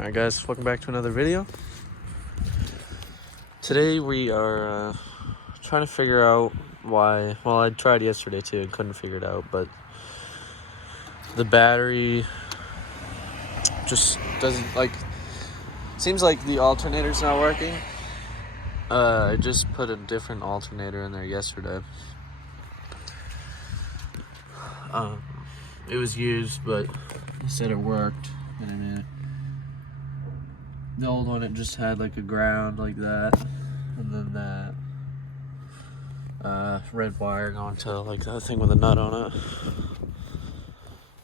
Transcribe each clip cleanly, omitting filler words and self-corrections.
Alright guys, welcome back to another video. Today we are trying to figure out why, well, I tried yesterday too and couldn't figure it out, but the battery just doesn't, seems like the alternator's not working. I just put a different alternator in there yesterday. It was used, but he said it worked. And I mean, the old one, it just had like a ground like that, and then that red wire going to like that thing with a nut on it.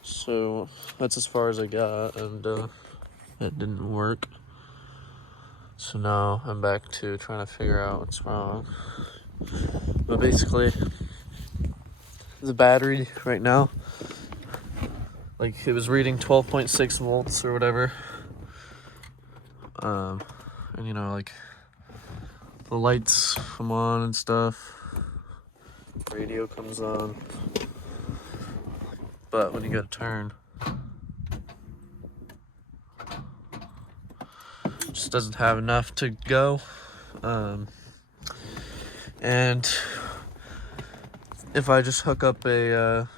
So that's as far as I got, and it didn't work. So now I'm back to trying to figure out what's wrong. But basically, the battery right now, like, it was reading 12.6 volts or whatever. And you know, like, the lights come on and stuff, radio comes on, but when you go to turn, it just doesn't have enough to go. And if I just hook up a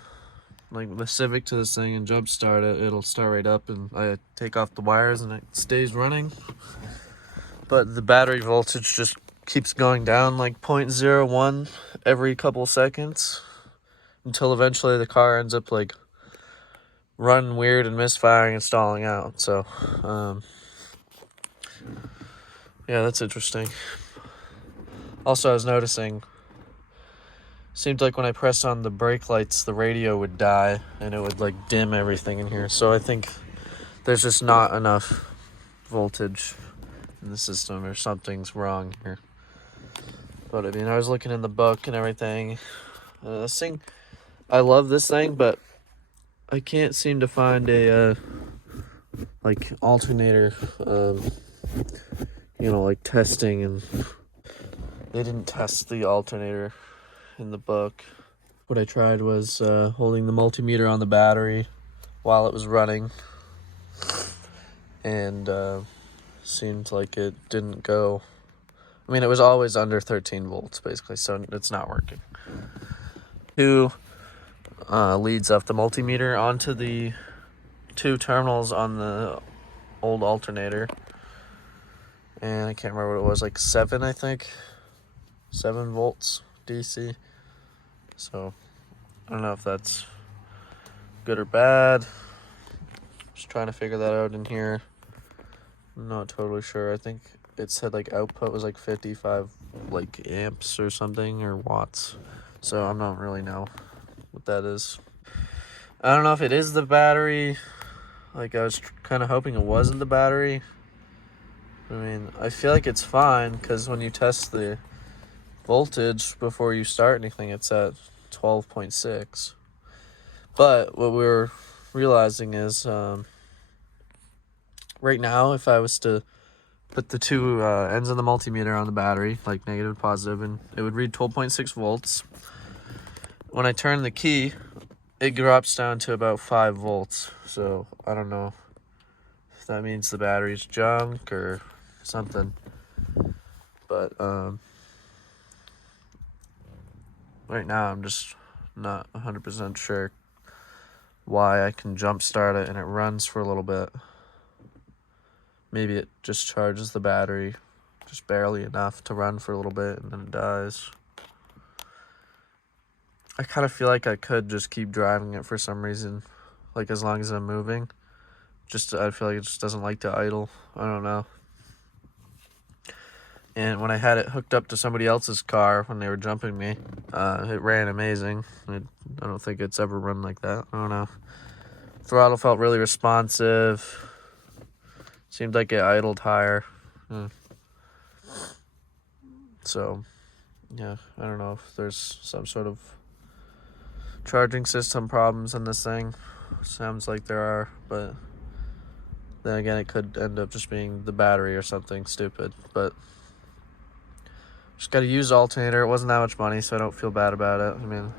like the Civic to this thing and jump start it, it'll start right up, and I take off the wires and it stays running. But the battery voltage just keeps going down like 0.01 every couple seconds until eventually the car ends up like running weird and misfiring and stalling out. So yeah, that's interesting. Also, I was noticing, seemed like when I pressed on the brake lights, the radio would die and it would like dim everything in here. So I think there's just not enough voltage in the system, or something's wrong here. But I mean, I was looking in the book and everything. This thing, I love this thing, but I can't seem to find a like alternator, you know, like testing, and they didn't test the alternator in the book. What I tried was holding the multimeter on the battery while it was running, and seemed like it didn't go. I mean, it was always under 13 volts basically, so it's not working. Two leads off the multimeter onto the two terminals on the old alternator, and I can't remember what it was, like 7, I think, 7 volts DC. So I don't know if that's good or bad. Just trying to figure that out in here. I'm not totally sure. I think it said like output was like 55 like amps or something, or watts. So I don't really know what that is. I don't know if it is the battery. Like, I was kind of hoping it wasn't the battery. I mean, I feel like it's fine, because when you test the voltage before you start anything, it's at 12.6. But what we're realizing is, right now, if I was to put the two ends of the multimeter on the battery, like negative and positive, and it would read 12.6 volts. When I turn the key, it drops down to about 5 volts. So I don't know if that means the battery's junk or something. But right now I'm just not 100% sure why I can jump start it and it runs for a little bit. Maybe it just charges the battery just barely enough to run for a little bit and then it dies. I kind of feel like I could just keep driving it for some reason, like as long as I'm moving. I feel like it just doesn't like to idle. I don't know. And when I had it hooked up to somebody else's car when they were jumping me, it ran amazing. I don't think it's ever run like that. I don't know. Throttle felt really responsive. Seemed like it idled higher. So, yeah, I don't know if there's some sort of charging system problems in this thing. Sounds like there are, but then again, it could end up just being the battery or something stupid. But just got to use the alternator. It wasn't that much money, so I don't feel bad about it. I mean,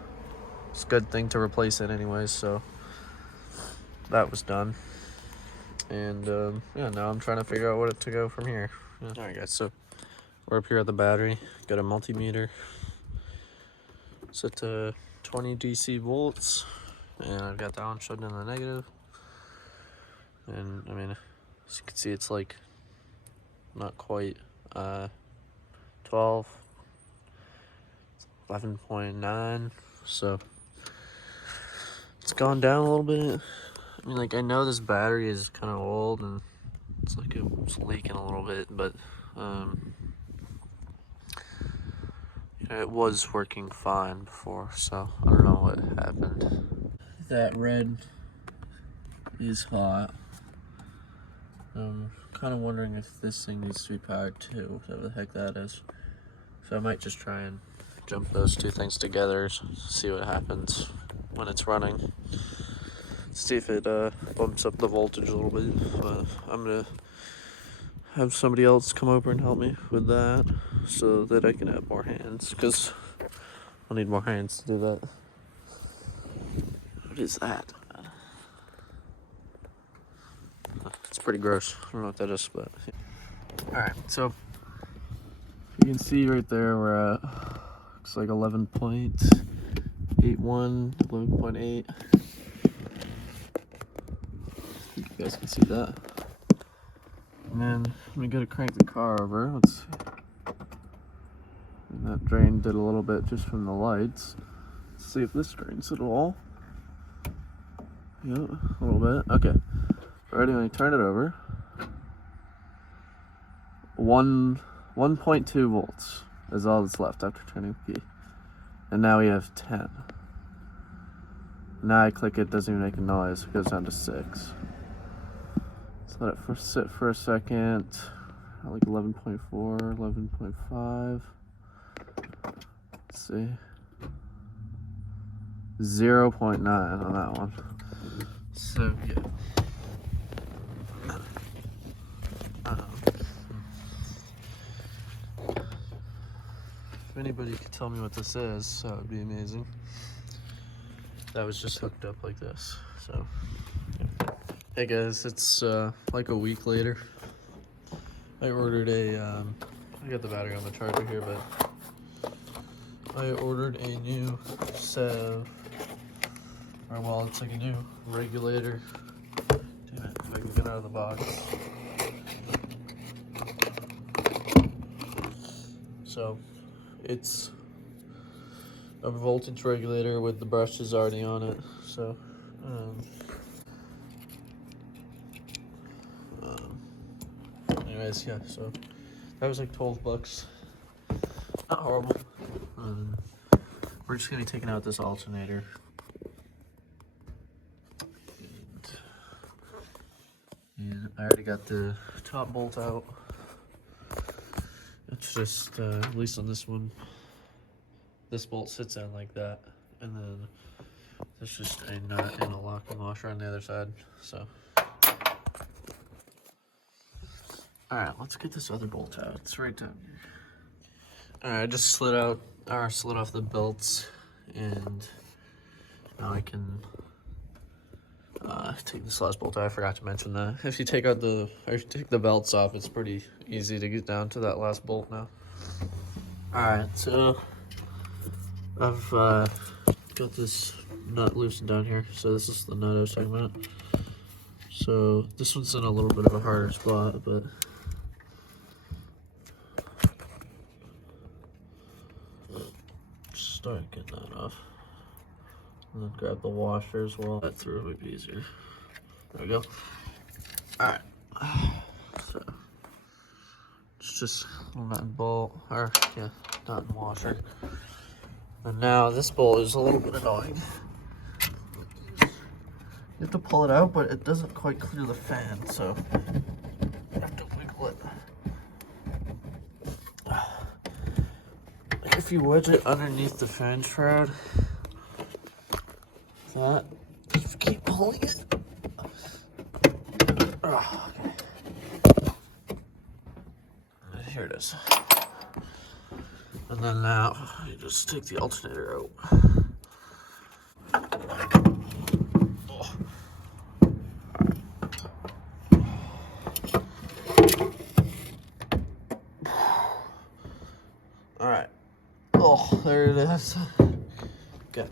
it's a good thing to replace it anyways, so that was done. And yeah, now I'm trying to figure out what to go from here. Yeah. All right, guys. So we're up here at the battery. Got a multimeter set to 20 DC volts, and I've got that one showing in the negative. And I mean, as you can see, it's like not quite 12, 11.9, so it's gone down a little bit. I mean, like, I know this battery is kind of old and it's like it's leaking a little bit, but you know, it was working fine before, so I don't know what happened. That red is hot. I'm kind of wondering if this thing needs to be powered too, whatever the heck that is. So I might just try and jump those two things together, see what happens when it's running. See if it bumps up the voltage a little bit. But I'm gonna have somebody else come over and help me with that so that I can have more hands, because I'll need more hands to do that. What is that? It's pretty gross. I don't know what that is, but yeah. Alright, so you can see right there we're at, looks like 11.81, 11.8. You guys can see that. And then we gotta crank the car over. Let's see. And that drain did a little bit just from the lights. Let's see if this drains at all. Yeah, a little bit. Okay. Ready? When you turn it over, 1.2 volts is all that's left after turning the key. And now we have 10. Now I click it, doesn't even make a noise. It goes down to 6. Let's let it sit for a second. Like 11.4, 11.5. Let's see. 0.9 on that one. So yeah. If anybody could tell me what this is, that would be amazing. That was just hooked up like this. So, yeah. Hey guys, it's like a week later. I ordered I got the battery on the charger here, but I ordered a new set of, or well, it's like a new regulator. Damn it, if I can get out of the box. So, it's a voltage regulator with the brushes already on it. So, anyways, yeah. So that was like 12 bucks. Not horrible. We're just gonna be taking out this alternator. And I already got the top bolt out. It's just, at least on this one, this bolt sits in like that, and then there's just a nut and a locking washer on the other side. So, all right, let's get this other bolt out. It's right down here. All right, I just slid off the belts, and now I can take this last bolt out. I forgot to mention that. If you take the belts off, it's pretty easy to get down to that last bolt now. Alright, so I've got this nut loosened down here. So this is the nut I was talking about. So this one's in a little bit of a harder spot, but just start getting that off. And then grab the washer as well. That through would be easier. There we go. Alright. So it's just a nut and bolt, or yeah, nut and washer. And now this bolt is a little bit annoying. You have to pull it out, but it doesn't quite clear the fan, so you have to wiggle it. Like if you wedge it underneath the fan shroud, that, just keep pulling it. Oh, okay. Here it is. And then now you just take the alternator out. Oh. there it is. Okay.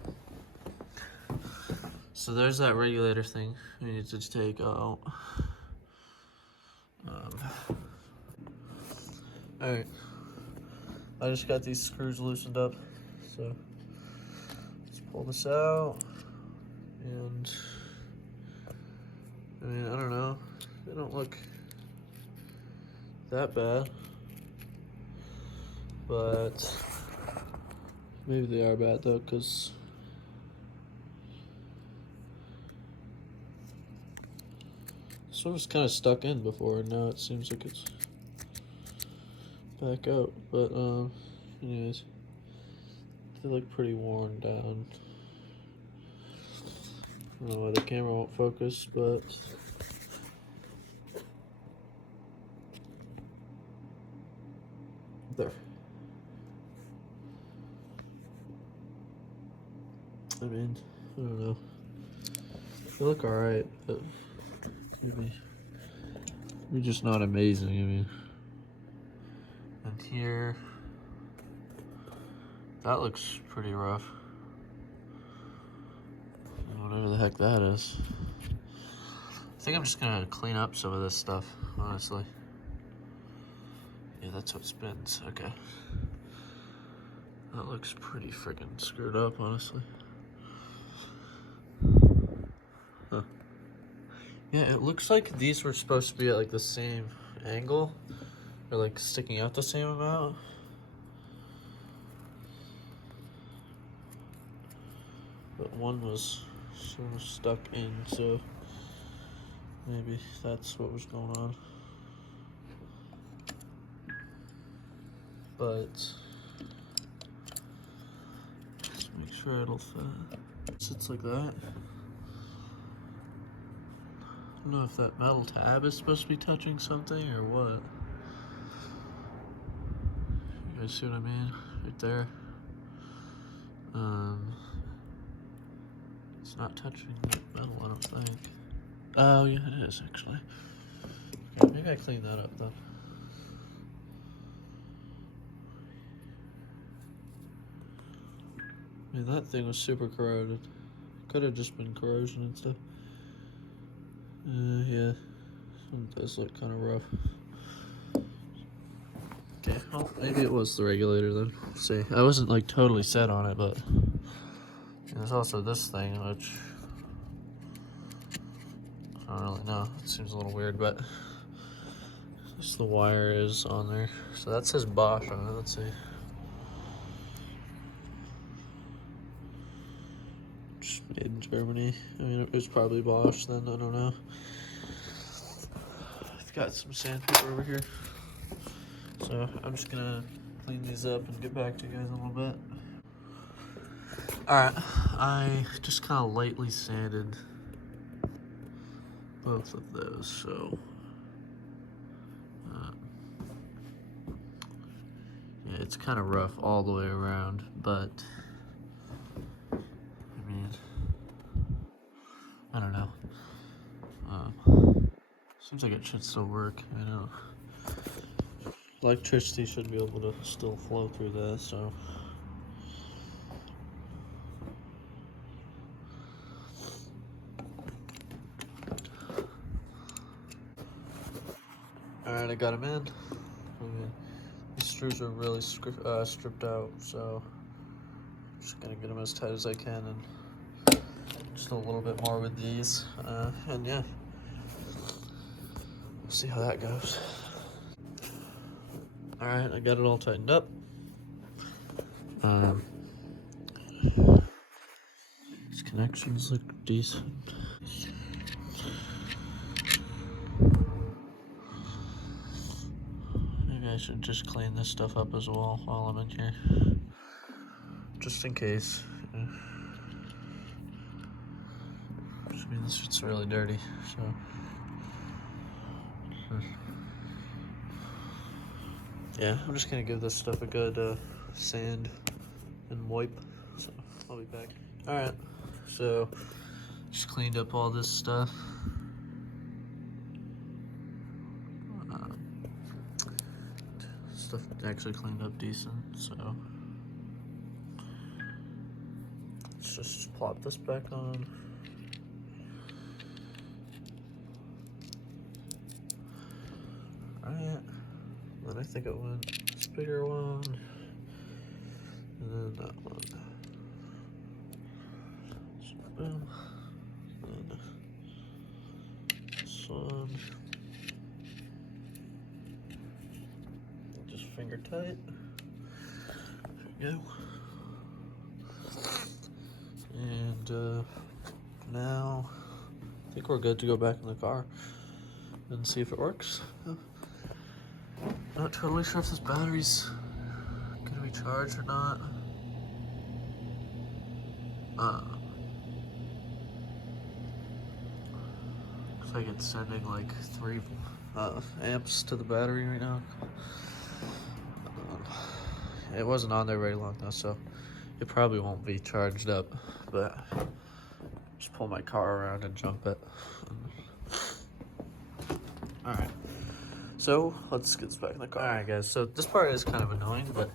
So there's that regulator thing we need to take out. Alright. I just got these screws loosened up. So let's pull this out. And I mean, I don't know. They don't look that bad. But maybe they are bad though, because this one was kind of stuck in before, and now it seems like it's back out. But anyways, they look pretty worn down. I don't know why the camera won't focus, but there. I mean, I don't know. They look alright, but maybe just not amazing. I mean, and here, that looks pretty rough. Whatever the heck that is. I think I'm just gonna clean up some of this stuff, honestly. Yeah, that's what spins. Okay. That looks pretty freaking screwed up, honestly. Huh. Yeah, it looks like these were supposed to be at like the same angle, or like sticking out the same amount. But one was sort of stuck in, so maybe that's what was going on. But just make sure it'll fit. Sits like that. I don't know if that metal tab is supposed to be touching something or what. You guys see what I mean? Right there. It's not touching the metal, I don't think. Oh yeah, it is actually. Okay, maybe I cleaned that up then. I mean, that thing was super corroded. Could have just been corrosion and stuff. Yeah, it does look kind of rough. Okay, well, maybe it was the regulator then. Let's see, I wasn't like totally set on it, but there's also this thing, which I don't really know. It seems a little weird, but just the wire is on there. So that says Bosch on it. Let's see. Just made in Germany. I mean, it was probably Bosch then. I don't know. I've got some sandpaper over here, so I'm just gonna clean these up and get back to you guys in a little bit. Alright, I just kind of lightly sanded both of those, so yeah, it's kind of rough all the way around, but I mean, I don't know. Seems like it should still work. I know electricity should be able to still flow through this, so. Alright, I got them in. These screws are really stripped out, so I'm just gonna get them as tight as I can and just a little bit more with these. And yeah, we'll see how that goes. Alright, I got it all tightened up. These connections look decent. Maybe I should just clean this stuff up as well while I'm in here, just in case. I mean, this shit's really dirty, so. Yeah, I'm just gonna give this stuff a good sand and wipe, so I'll be back. Alright, so just cleaned up all this stuff. Stuff actually cleaned up decent, so just plop this back on. Alright, then I think it went this bigger one, and then that one. So boom, and this one. Just finger tight. There we go. And now I think we're good to go back in the car and see if it works. Not totally sure if this battery's gonna be charged or not. Looks like it's sending like 3 amps to the battery right now. It wasn't on there very long though, so it probably won't be charged up, but just pull my car around and jump it. Alright, so let's get this back in the car. Alright guys, so this part is kind of annoying, but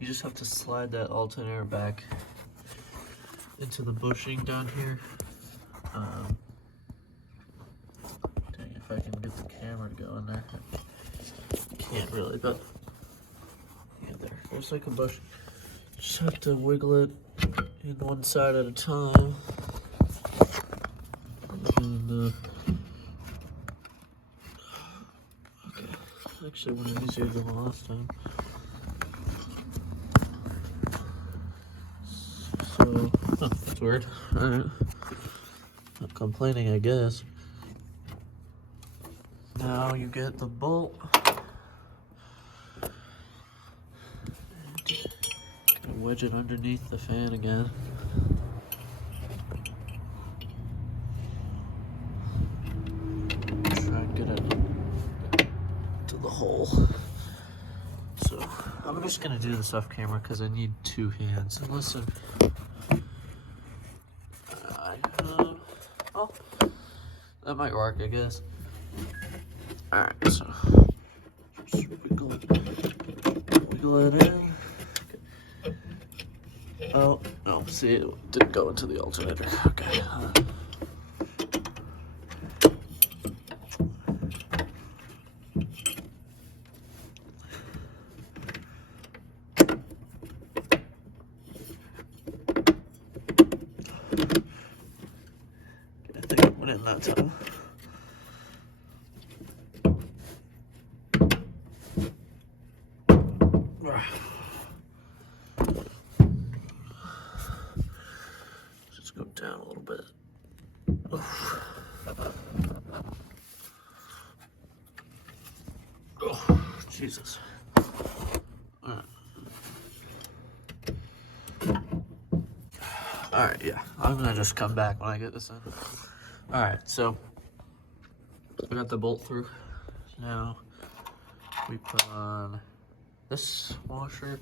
you just have to slide that alternator back into the bushing down here. Dang, if I can get the camera to go in there. Can't really, but yeah, there's like a bush. Just have to wiggle it in one side at a time. And, okay, actually went easier than the last time. So, that's weird. Alright. Not complaining, I guess. Now you get the bolt. Wedge it underneath the fan again. Try and get it to the hole. So I'm just gonna do this off camera because I need 2 hands. And listen, oh, that might work, I guess. All right, so just wiggle it in. Oh, no, see, it didn't go into the alternator. Okay. I think it went in that time. Go down a little bit. Oh, Jesus. Alright. Alright, yeah. I'm gonna just come back when I get this in. Alright, so I got the bolt through. Now we put on this washer.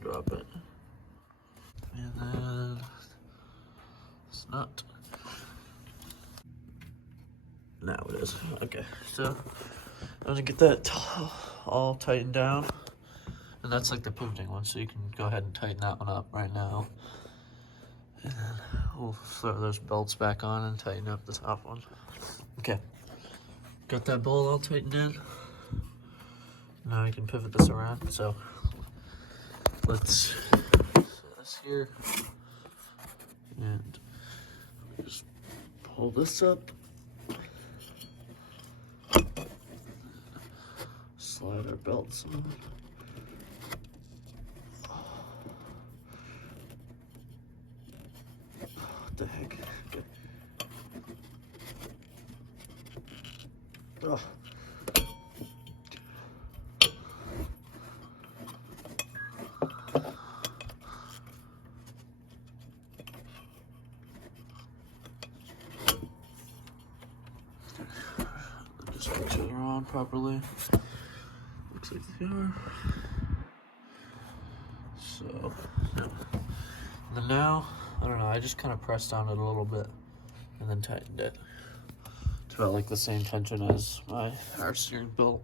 Drop it, and then it's not. Now it is. Okay, so I'm gonna get that all tightened down, and that's like the pivoting one, so you can go ahead and tighten that one up right now. And then we'll throw those belts back on and tighten up the top one. Okay, got that bolt all tightened in. Now I can pivot this around. So let's set this here and just pull this up, slide our belts on. What the heck? Okay. Oh. Just make sure they're on properly. Looks like they are. So, yeah. And then now, I don't know, I just kind of pressed on it a little bit and then tightened it to about like the same tension as my power steering belt.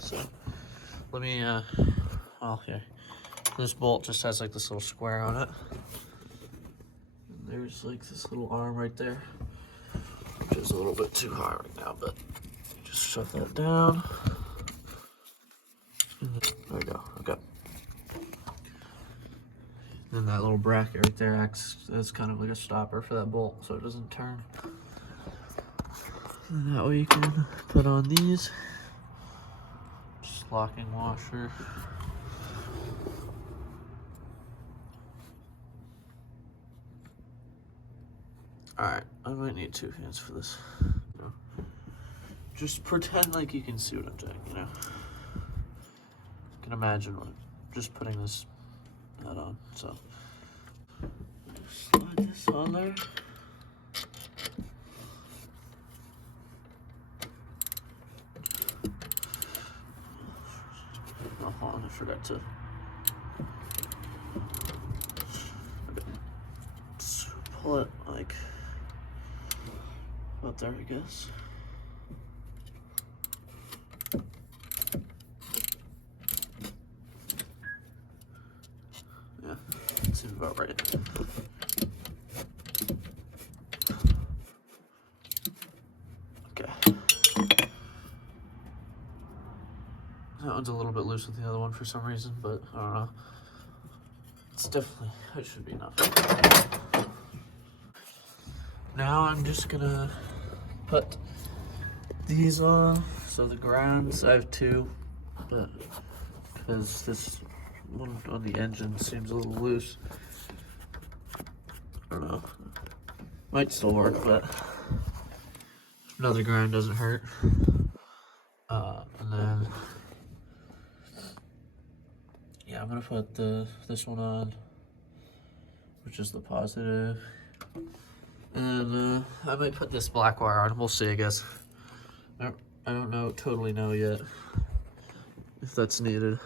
So let me, oh, here. This bolt just has like this little square on it. And there's like this little arm right there, which is a little bit too high right now, but just shut that down. There we go, okay. Then that little bracket right there acts as kind of like a stopper for that bolt so it doesn't turn. And that way you can put on these. Just locking washer. Alright, I might need 2 hands for this. No. Just pretend like you can see what I'm doing, you know? You can imagine what, just putting this hat on, so. Slide this on there. Oh, hold on, I forgot to. Okay. Just pull it like about there, I guess. Yeah, seems about right. Okay. That one's a little bit loose with the other one for some reason, but I don't know. It's definitely, it should be enough. Now I'm just gonna put these on. So the grounds, I have 2, but because this one on the engine seems a little loose. I don't know. Might still work, but another ground doesn't hurt. And then, yeah, I'm gonna put this one on, which is the positive. And I might put this black wire on. We'll see, I guess. I don't totally know yet if that's needed,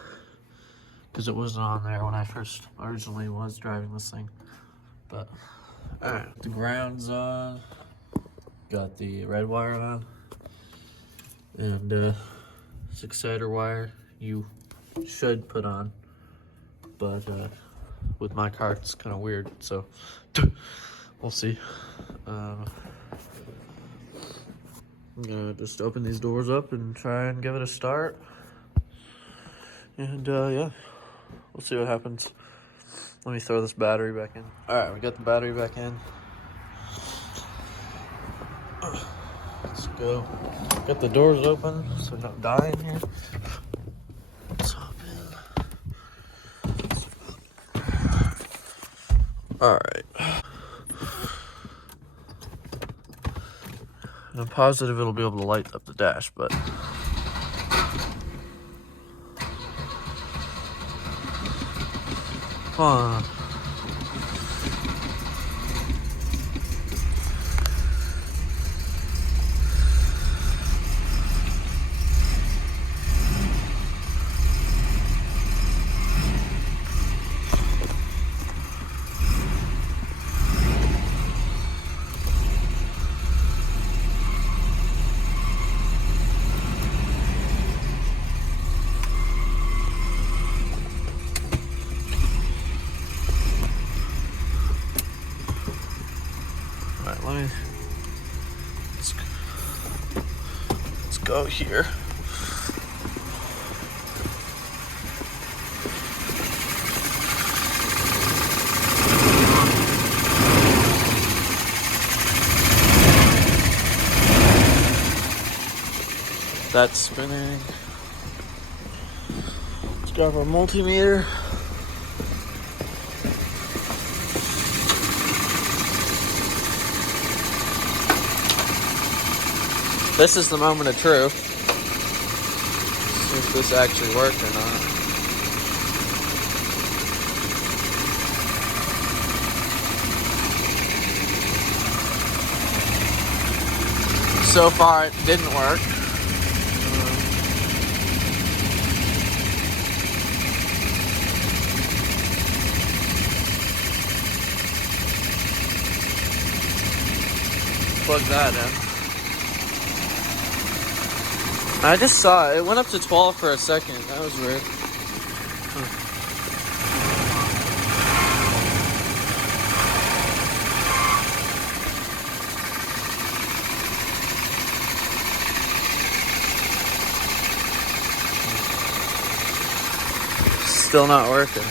because it wasn't on there when I first originally was driving this thing. But alright, the ground's on. Got the red wire on, and this exciter wire you should put on, but with my car it's kind of weird, so we'll see. I'm gonna just open these doors up and try and give it a start, and yeah, we'll see what happens. Let me throw this battery back in. Alright, we got the battery back in. Let's go. Got the doors open so we're not dying here. Let's hop in. Alright. And I'm positive it'll be able to light up the dash, but come on. Alright, let's go here. That's spinning. Let's grab our multimeter. This is the moment of truth. See if this actually worked or not. So far, it didn't work. Plug that in. I just saw it. It went up to 12 for a second. That was weird. Still not working.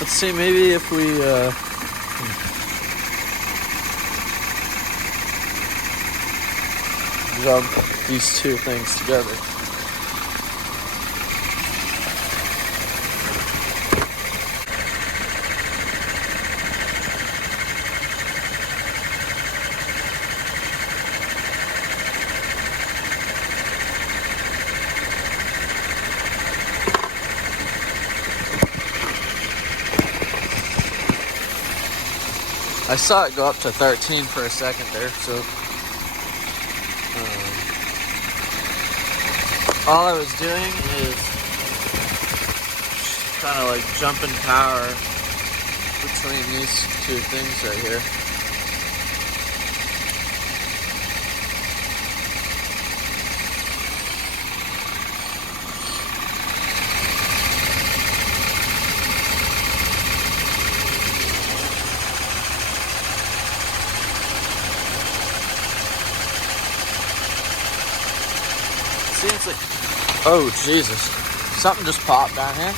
Let's see, maybe if we rub these two things together. I saw it go up to 13 for a second there, so all I was doing is kind of like jumping power between these two things right here. Seems like, oh Jesus, something just popped down here.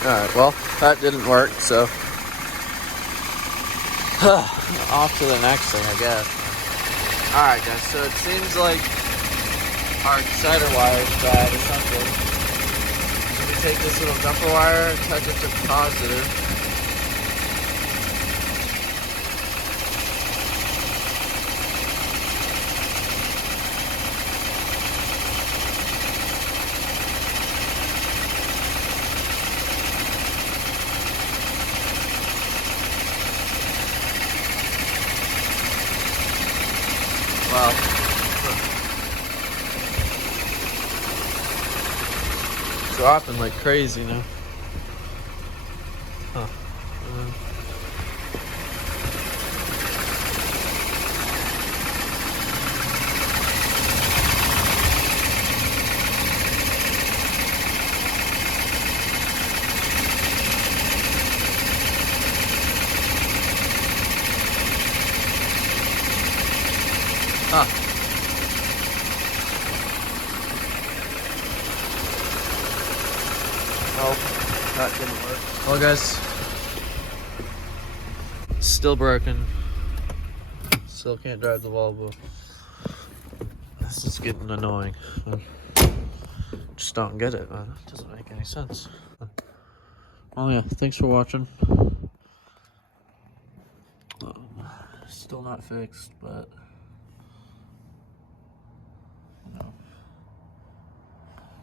Alright, well, that didn't work, so off to the next thing, I guess. Alright guys, so it seems like our exciter wire is bad or something. So we take this little jumper wire, attach it to the positive. Wow. Dropping like crazy now. Huh. Huh. Well, that didn't work. Well guys, still broken. Still can't drive the Volvo. This is getting annoying. Just don't get it, man. It doesn't make any sense. Well yeah, thanks for watching. Still not fixed, but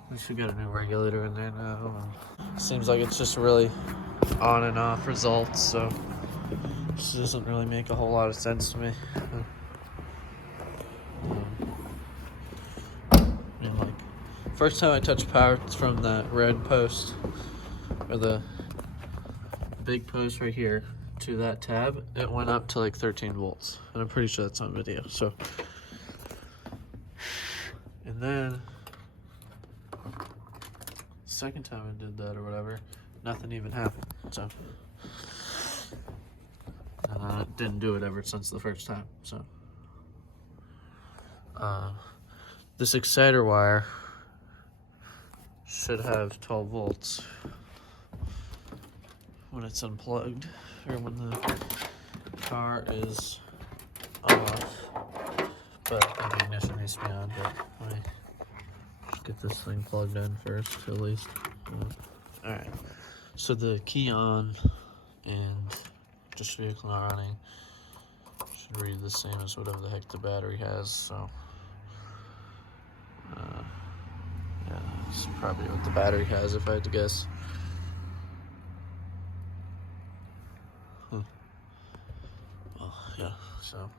at least we got a new regulator in there now. Seems like it's just really on and off results, so this doesn't really make a whole lot of sense to me. And like, first time I touched power from that red post, or the big post right here, to that tab, it went up to like 13 volts, and I'm pretty sure that's on video. So, and then second time I did that or whatever, nothing even happened. So, and I didn't do it ever since the first time. So, this exciter wire should have 12 volts when it's unplugged, or when the car is off, but the ignition needs to be on. But let me get this thing plugged in first, at least. Alright, so the key on and just vehicle not running should read the same as whatever the heck the battery has, so yeah, that's probably what the battery has if I had to guess. Well, yeah, so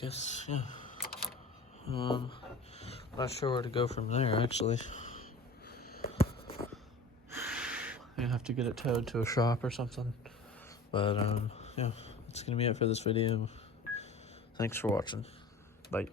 guess, yeah. Not sure where to go from there, actually. You have to get it towed to a shop or something. But, yeah, that's gonna be it for this video. Thanks for watching. Bye.